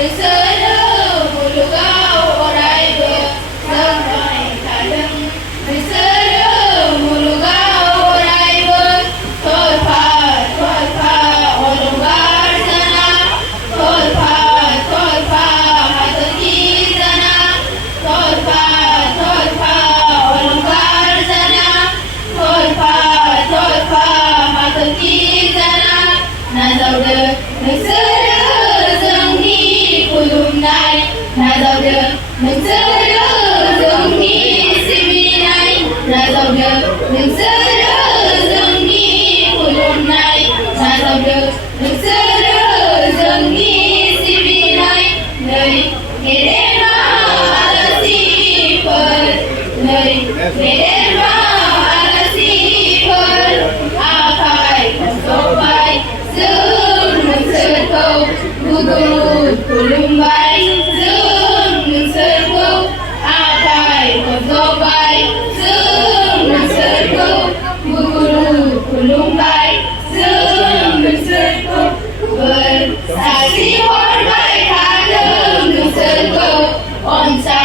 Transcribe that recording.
नोंसोरो मुलुगाव अरायबो जोंनाय थाथों नोंसोरो मुलुगाव अरायबो थरफा थरफा अलंबार जाना थरफा थरफा हाथरखि जाना थरफा थरफा अलंबार जाना थरफा थरफा हाथरखि जाना नाजावदो नोंसोरो जोंनि खुलुमनाय नाजावदो नोंसोरो जोंनि सिबिनाय नाजावदो नोंसोरो जोंनि खुलुमनाय नाजावदो नोंसोरो जोंनि सिबिनाय नै गेदेमा आलासिफोर नै गेदेमा आलासिफोर आखाइ खबजोब्बाय जों नोंसोरखौ गुगुरुब खुलुमबाय जों नोंसोरखौ आखाइ खबजोब्बाय जों नोंसोरखौ गुगुरुब खुलुमबाय जों नोंसोरखौ बोर सारस्रिहरबाय थाथों नोंसोरखौ अनसाय